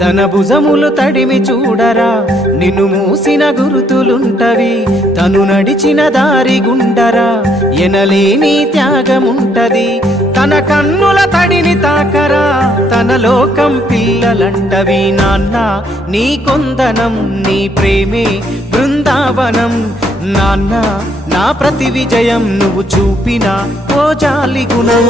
తన భుజములు తడిమి చూడరా నిన్ను మూసిన గురుతులుంటవి తను నడిచిన దారి గుండరా ఎనలేని త్యాగముంటది తన కన్నుల తడిని తాకరా తన లోకం పిల్లలంటవి నాన్న నీ కొందనం నీ ప్రేమే బృందావనం నాన్న నా ప్రతి విజయం నువ్వు చూపిన ఓ జాలి గుణం